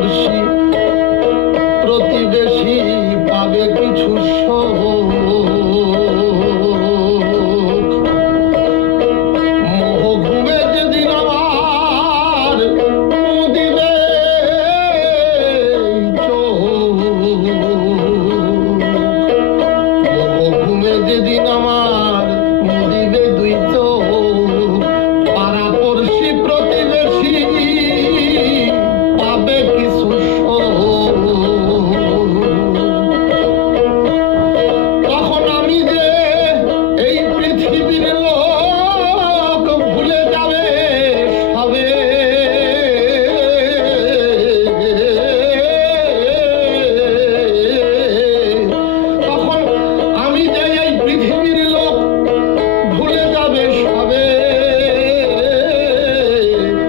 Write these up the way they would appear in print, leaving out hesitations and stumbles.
পাড়াপড়শি প্রতিবেশী পাবে কিছু সুখ। মোহ ঘুমে যেদিন আমার মুদিবে চোখ, মোহ ঘুমে যেদিন আমার মুদিবে দুই চোখ, পাড়াপড়শি প্রতিবেশী পাবে কিছু সুখ। তখন আমি যে এই পৃথিবীর লোক ভুলে যাবে সবে, তখন আমি যে এই পৃথিবীর লোক ভুলে যাবে সবে,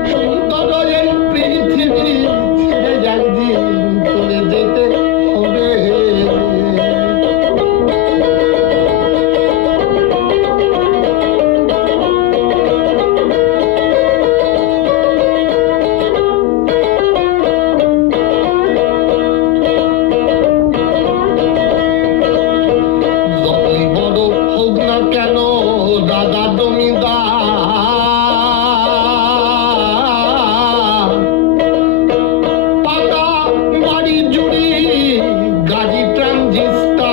সুন্দর এই পৃথিবী ছেড়ে একদিন চলে যেতে হবে। যতই বড় হোক না কেন দাদা জমিদার, পাকা বাড়ি জুড়ি গাড়ি ট্রানজিস্টার,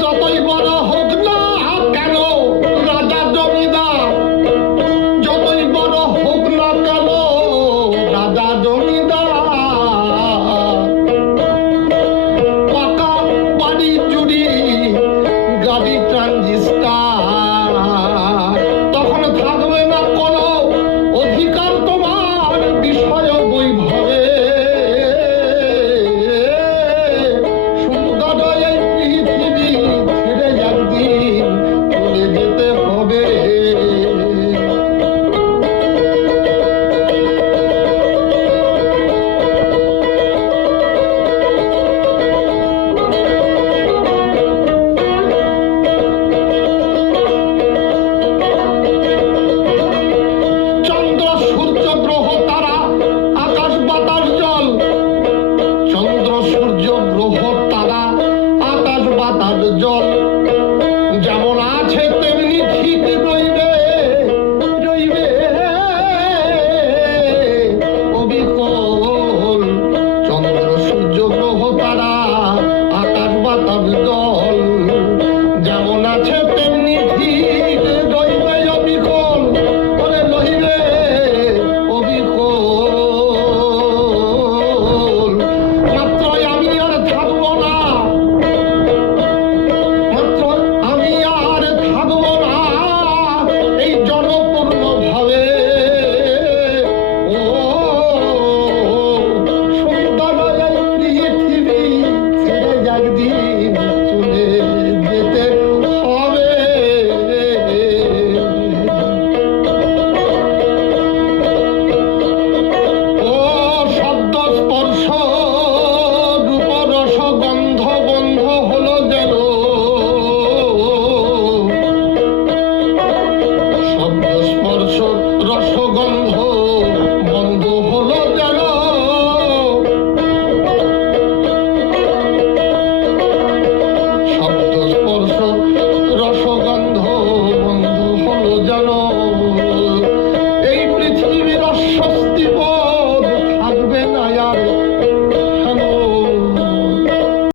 যতই বড় হোক না কেন রাজা জমিদার, যতই বড় হোক না কেন রাজা জমিদার, পাকা বাড়ি জুড়ি গাড়ি ট্রানজিস্টার, তখন থাকবে না কোনো অধিকার তোমার বিষয় বৈভবে। সুন্দর এই পৃথিবী ছেড়ে একদিন চলে যেতে হবে। চন্দ্র সূর্য গ্রহ তারা আকাশ বাতাস জল, চন্দ্র সূর্য গ্রহ তারা আকাশ বাতাস জল, যেমন আছে তেমনি ঠিক রইবে রইবে অবিকল। চন্দ্র সূর্য গ্রহ তারা আকাশ বাতাস জল, যেমন আছে তেমনি ঠিক রইবে অবিকল, ওরে রইবে অবিকল। মাত্র আমি আর থাকবো না, মাত্র আমি আর থাকবো না এই জনপূর্ণ ভাবে। ও সুন্দর এই পৃথিবী ছেড়ে একদিন চলে যেতে হবে। ও শব্দ স্পর্শ রূপ রস গন্ধ বন্ধ হলো যেন, শব্দ স্পর্শ রস গন্ধ বন্ধ হলো যেন, শব্দ স্পর্শ রসগন্ধ বন্ধ হলো যেন, এই পৃথিবীর অস্বস্তি বোধ থাকবে না আর